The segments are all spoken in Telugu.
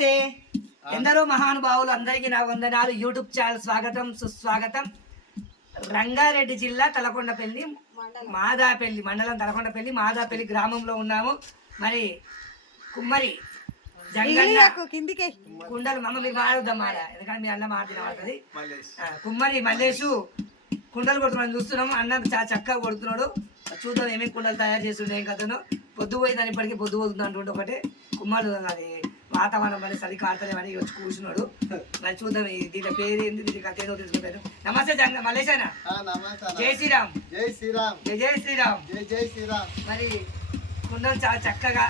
నమస్తే. ఎందరో మహానుభావులు అందరికీ నా వందనాలు. యూట్యూబ్ ఛానల్ స్వాగతం సుస్వాగతం. రంగారెడ్డి జిల్లా తలకొండపల్లి మాదాపల్లి మండలం తలకొండపల్లి మాదాపల్లి గ్రామంలో ఉన్నాము. మరి కుమ్మరి కుండలు మమ్మ మీరు మాడవద్దాం మాట ఎందుకంటే మీ అన్న మాట పడుతుంది కుమ్మరి మల్లేషు కుండలు కొడుతున్నాడు చూస్తున్నాము. అన్న చాలా చక్కగా కొడుతున్నాడు. చూద్దాం ఏమేమి కుండలు తయారు చేస్తుండే ఏం కథను. పొద్దు పోయిందని ఇప్పటికీ పొద్దు పోతుంది అంటుండే ఒకటి. కుమ్మలు అది. వాతావరణం మరి సరి కాడతలే అని వచ్చి కూర్చున్నాడు. మరి చూద్దాం దీని పేరు ఏంది దీని కథ ఏదో తెలుసుకుంటాను. నమస్తే జంగ మల్లేశాన. జై శ్రీరామ్. జై శ్రీరామ్. జై జై శ్రీరామ్. జై జై శ్రీరామ్. మరి కుండలు చాలా చక్కగా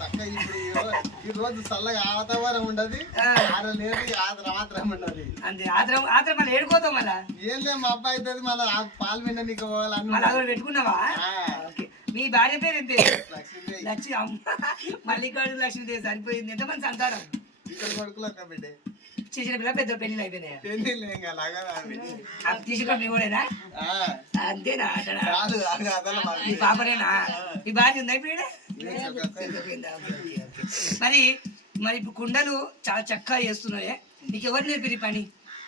చక్కగా ఇప్పుడు ఈ రోజు చల్లగా వాతావరణం ఉండదు. లేదు ఆదర ఉండదు. అంతే ఆత్రం ఆత్రం మళ్ళీ ఏడుకోతాం మళ్ళా? ఏం లేదు మా అబ్బాయి అవుతుంది మళ్ళీ పాలు పెట్టుకున్నావా? మీ భార్య పేరు పేరు? లక్ష్మీ మల్లికార్జున లక్ష్మీదేవి సరిపోయింది. ఎంతమంది సంతానం? చేసిన పిల్ల పెద్ద పెళ్ళి అయిపోయినాయి? తీసుకుని కూడానా అంతేనా? మీ. పాపనేనా? మీ భార్య ఉందా ఇప్పుడు. మరి మరి ఇప్పుడు కుండలు చాలా చక్కగా చేస్తున్నాయి. నీకు ఎవరు నేర్పిరి పని?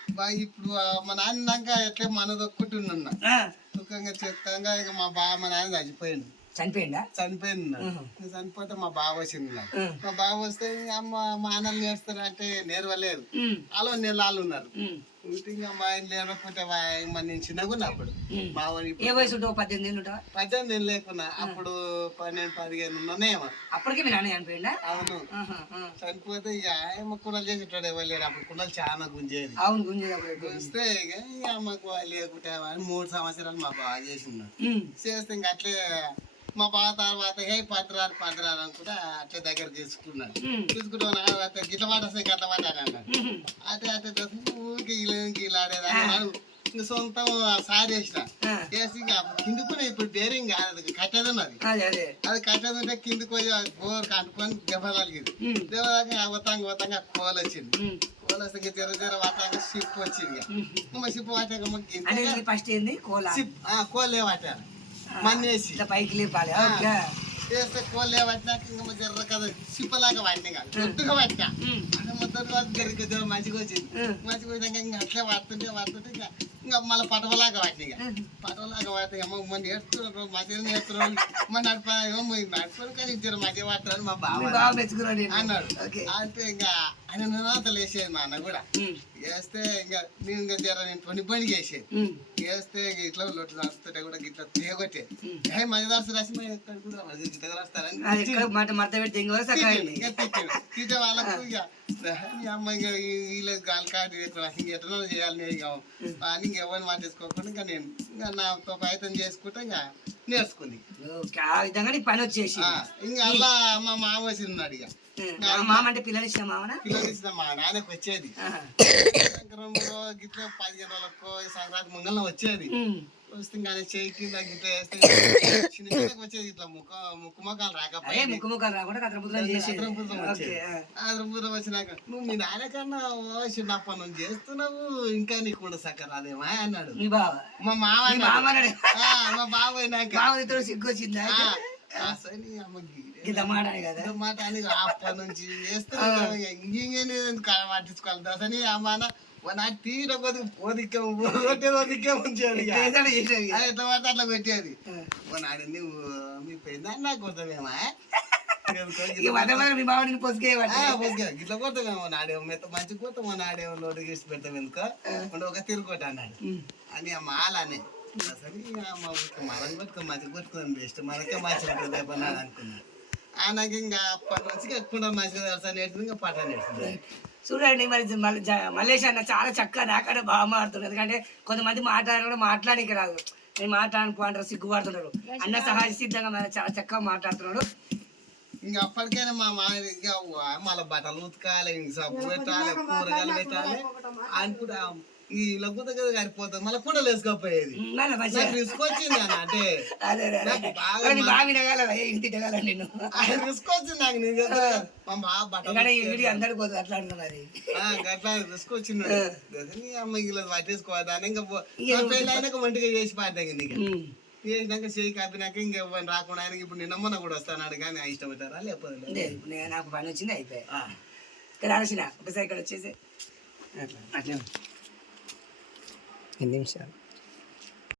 ఇప్పుడు మా నాన్నక ఎట్లా మనది ఒక్కటి ఉన్నా ఆ, సుఖంగా చెక్కగా ఇక మా బా మా నాన్న చచ్చిపోయిండు చనిపోయిందా చనిపోయింది. చనిపోతే మా బావ వచ్చింది. మా బావ వస్తే ఇంక అమ్మ మా అన్నలు నేర్స్తారు అంటే నేర్వలేదు వాళ్ళు నెలలు ఉన్నారు. ఉమ్, ఉంటే ఇంకా మా ఆయన లేకపోతే వా- మరి నేను చిన్నగా ఉన్నా అప్పుడు. మా వాడు ఏ వయసు ఉంటావు పద్దెనిమిది ఏళ్ళు ఉంటావా? పద్దెనిమిది నేను లేకున్నా అప్పుడు పన్నెండు పదిహేను ఉన్నానేమో. అప్పటికే మీ నాన్న చనిపోయిందా అవును. చనిపోతే ఇక ఏమో కుండలు చేసేటాడు ఎవరు లేరు. అప్పుడు కుండలు చాలా గుంజేది. అవును గుంజేది వస్తే ఇక అమ్మకు లేకుంటే మూడు సంవత్సరాలు మా బాగా ఉమ్, చేస్తే ఇంక అట్లే మా బావ తర్వాత హే పత్రాలు పత్రాలు అని కూడా అట్లే దగ్గర తీసుకున్నాడు. ఉమ్, తీసుకుంటే గిట్ల మాట వస్తే గట్ల మాట అని అన్నాడు. ఉమ్, అటే అటే చేస్తే ఊరికి ఇలా ఇలా ఆడేది అన్నాడు. ఇంక సొంతం సారి చేసిన ఆ. చేసి ఇంకా కిందికి ఇప్పుడు బేరింగ్ కాదు కట్టేది ఉన్నది. అదే అదే. అది కట్టేది ఉంటే కిందికి పోయి బోర్ కట్టుకొని దెబ్బ తగిలింది. ఉమ్, దెబ్బ తగిలి అవతాంగ అవతాంగ కోల్ వచ్చింది. కోల్ వస్తే జర జర వాతాంగ షిప్ వచ్చింది షిప్ ఏంది? కోలా? కోలే వాటారు మన్నేసి. ఇట్లా పైకి లేపాలి. ఓకే. చేస్తే కోలే వాటినాక ఇంకా జర్ర కదా. షిప్పలాగా వాటినా కాదు దొడ్డుగా అది మొత్తం మంచిగా వచ్చింది. మంచిగా వచ్చినాక ఇంకా అట్లే వాడుతుంటే వాడుతుంటే ఇంకా ఇంకా మళ్ళీ పటవలాగా వాటిని. పటవలాగా వాడితే అమ్మ మన నేర్చుకున్నారు మంచిగా నేర్చుకున్నారు మన నడిపా నడుపుకొని కానీ ఇద్దరు మా మీ బావ బాగా మెచ్చుకున్నాడు నేను. అన్నాడు. అంటే ఇంకా ఆయన నినాతలు వేసేది మా అన్న కూడా. వేస్తే ఇంకా నేను ఇంకా జర నేను పని పని చేసేది. వేస్తే ఇట్లా లొట్లు రాస్తుంటే కూడా ఇట్లా తీయగొట్టేది ఉమ్. ఏ మంచి రాసి కూడా రాస్తారని మాట మడత. తిట్టే వాళ్ళకు ఇక ఈ అమ్మ ఇక ఈ- వీళ్ళ గాలి ఎట్లా చేయాలి. నేను ఇక అని ఎవరిని మాటేసుకోకుండా ఇంకా నేను ఇంకా నాతో ప్రయత్నం చేసుకుంటే ఇక నేర్చుకుంది. ఆ విధంగా పని వచ్చేసి ఇంకా అలా మా మామ వచ్చిన్నాడు ఇక. మా మామ అంటే పిల్లలు ఇచ్చిన మామనా? పిల్లలు ఇచ్చిన మా నాన్నకు వచ్చేది. సంక్రమంలో గిట్ల పదిహేను రోజులకు సంక్రాంతి ముంగళ వచ్చేది. ఉమ్, వస్తే ఇంకా ఆయన చేయి కింద గిట్ల వేస్తే చిన్న చిన్నగా వచ్చేది ఇట్లా ముఖ ముక్కు ముఖాలు అదే రాకపోయింది ముక్కు ముఖాలు రాకుండా కత్రపుత్రం చేసేది. కత్రపుత్రం ఓకే వచ్చేది. ఆ. ఆంధ్రపురం వచ్చినాక నువ్వు మీ నాన్నకన్నా ఓ చిన్నప్ప నుంచి చేస్తున్నావు ఇంకా నీకు కూడా సక్క రాదేమా అన్నాడు. మీ బావ. మా మామ మీ మా బావ ఇతడు సిగ్గు వచ్చిందా? మాట అని అప్పటి నుంచి చేస్తే ఇంకేం పట్టించుకోవాలి దసని అమ్మాన నా తీర కొద్దిగా పోదిక్కే కొట్టే కొద్దికే ఉంచేది ఇక. చేసాడు చేసేది అది ఎట్లా పడితే అట్లా కొట్టేది. ఓ నాడు నువ్వు మీ పెద్ద నాకు ఇట్లా నాడేమో మెత్త మంచి కొడతామో నాడేమో లోటు గీసి పెడతాం ఎందుకో? ఒక తిరుగుకోట అన్నాడు. అని ఆ మాలనే మనం బెస్ట్ మనకే మంచిగా ఉంటుంది అన్నాడు అనుకున్నాను ఆయనకి ఇంకా అప్పటి నుంచి ఎక్కువ మంచిగా తెలుసా నేర్చుకుని ఇంకా పట్ట నేర్చుకుంది చూడండి మరి మల్లేష్ అన్న చాలా చక్కగా నాకంటే బాగా మాడుతున్నాడు ఎందుకంటే కొంతమంది మాట్లాడిన కూడా మాట్లాడికి రాదు నేను మాట్లాడను అంటారు సిగ్గుపడుతున్నారు అన్న సహాయ సిద్ధంగా మరి చాలా చక్కగా మాట్లాడుతున్నాడు. ఇంకా అప్పటికైనా మా మా ఇంకా మళ్ళీ బట్టలు ఉతకాలి ఇంక సబ్బు పెట్టాలి కూరగాయలు పెట్టాలి అనుకుంటా. ఈ లగ్గుత కదా సరిపోతుంది మళ్ళీ కూడా నాకు రిస్క్ వచ్చింది అన్న అంటే నాకు ఇంటి నేను రిస్క్ వచ్చింది నాకు నేను. మా బట్టలు పోతుంది అట్లా అంటున్నారు ఆ, గట్లా రిస్క్ వచ్చింది గదని అమ్మ ఇలా పట్టేసుకోవాలి అని ఇంకా పెళ్ళి అయినాక వంటగా చేసి పాడతాగింది ఇక. చేసినాక చేయి కాపినాక ఇంకా రాకుండా ఆయనకి ఇప్పుడు నిన్న మొన్న కూడా వస్తానాడు కానీ ఆ ఇష్టం అవుతారా లేకపోతే. నాకు పని వచ్చింది అయిపోయాయి ఆ. ఇక్కడ ఆడసిన ఒకసారి ఇక్కడ వచ్చేసి. అట్లా అట్లా 肯定写了。